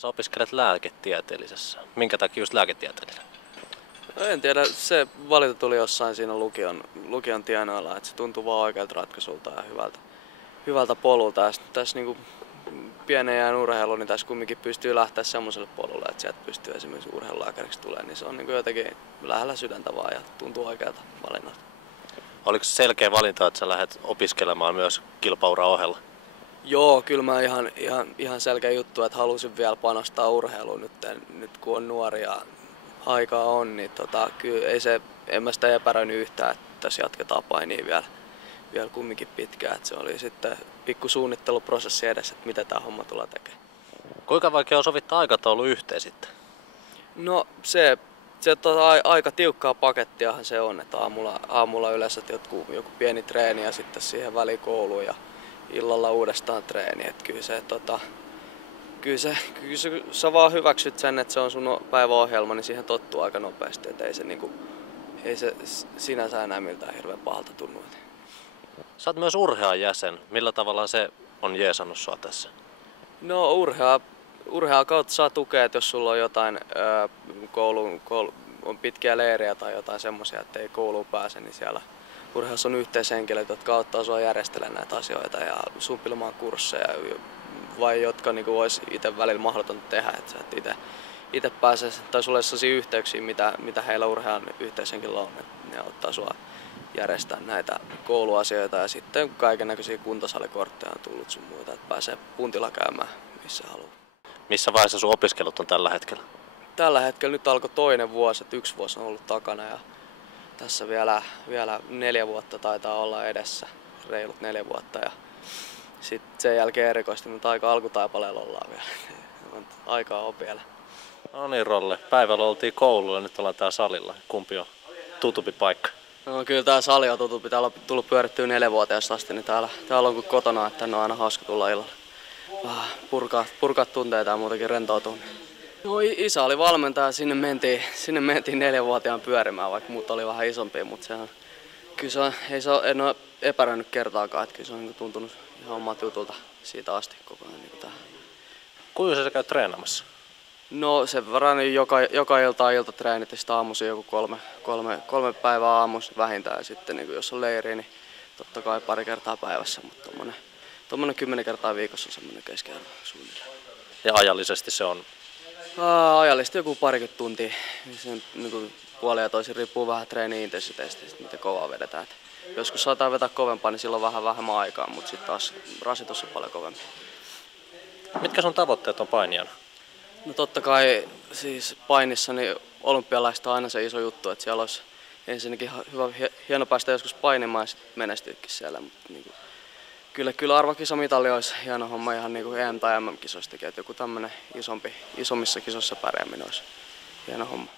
Sä opiskelet lääketieteellisessä. Minkä takia just lääketieteellinen? No en tiedä, se valinta tuli jossain siinä lukion tienoilla, että se tuntuu vaan oikealta ratkaisulta ja hyvältä polulta. Ja tässä niinku pienen jään urheilu, niin tässä kumminkin pystyy lähteä semmoiselle polulle, että sieltä pystyy esimerkiksi urheilulääkäriksi tulemaan, niin se on niinku jotenkin lähellä sydäntä vaan ja tuntuu oikealta valinnalta. Oliko se selkeä valinta, että sä lähdet opiskelemaan myös kilpauran ohella? Joo, kyllä mä ihan selkeä juttu, että halusin vielä panostaa urheiluun nyt kun on nuori ja aikaa on, niin kyllä en mä sitä epäröinyt yhtään, että tässä jatketaan painia vielä kumminkin pitkään. Että se oli sitten pikku suunnitteluprosessi edessä, että mitä tämä homma tullaan tekemään. Kuinka vaikea on sovittaa aikataulu yhteen sitten? No se aika tiukkaa pakettiahan se on, että aamulla yleensä joku pieni treeni ja sitten siihen väliin kouluun ja illalla uudestaan treeni. Että kyllä sä vaan hyväksyt sen, että se on sun päiväohjelma, niin siihen tottuu aika nopeasti. Että ei se sinänsä enää miltään hirveän pahalta tunnu. Sä oot myös urhean jäsen. Millä tavalla se on jeesannut sua tässä? No urhean kautta saa tukea, että jos sulla on jotain on pitkiä leirejä tai jotain semmoisia, että ei kouluun pääse, niin siellä urheilussa on yhteishenkilöt, jotka auttaa sua järjestelemään näitä asioita ja suunnittelemaan kursseja, vai jotka niin olisi itse välillä mahdotonta tehdä, että sä et itse pääse, tai sulla olisi sellaisia yhteyksiä, mitä heillä urhean yhteishenkilöillä on, että ne auttaa sua järjestää näitä kouluasioita ja sitten kaikennäköisiä kuntosalikortteja on tullut sun muuta, että pääsee puntilla käymään missä haluaa. Missä vaiheessa sun opiskelut on tällä hetkellä? Tällä hetkellä nyt alkoi toinen vuosi, että 1 vuosi on ollut takana ja tässä vielä 4 vuotta taitaa olla edessä, reilut 4 vuotta ja sitten sen jälkeen erikoisesti, mutta aika alkutaipaleella ollaan vielä. Aikaa on vielä. No niin Rolle, päivällä oltiin koululla ja nyt ollaan täällä salilla. Kumpi on tutumpi paikka? No kyllä tää sali on tutumpi. Täällä on tullut pyörittyä 4-vuotiaasta asti, niin täällä on kuin kotona, että tänne on aina hauska tulla illalla. Purkaa tunteita ja muutenkin rentoutua. No isä oli valmentaja, sinne mentiin 4-vuotiaan pyörimään, vaikka muut oli vähän isompia, mutta en ole epäröinyt kertaakaan, että kyllä se on tuntunut ihan omat jutulta siitä asti koko ajan. Kuinka sä käyt treenaamassa? No sen verran niin joka ilta on iltatreenit ja sitten aamuisin joku kolme päivää aamuisin vähintään ja sitten niin jos on leiri, niin totta kai pari kertaa päivässä, mutta tommonen 10 kertaa viikossa on semmoinen keskiarvo suunnilleen. Ja ajallisesti se on? Ajallisesti joku 20 tuntia. Sen niin puolin ja toisin riippuu vähän treeni-intensiteistä, miten kovaa vedetään. Joskus saattaa vetää kovempaa, niin silloin vähän vähemmän aikaa, mutta sitten taas rasitus on paljon kovempi. Mitkä sun tavoitteet on painijana? No totta kai siis painissa niin olympialaista on aina se iso juttu, että siellä olisi ensinnäkin hieno päästä joskus painimaan ja sitten menestyykin siellä. Mutta niin kyllä arvokisamitali olisi hieno homma ihan niin kuin EM- tai MM-kisoistakin, että joku tämmöinen isommissa kisoissa pärjääminen olisi hieno homma.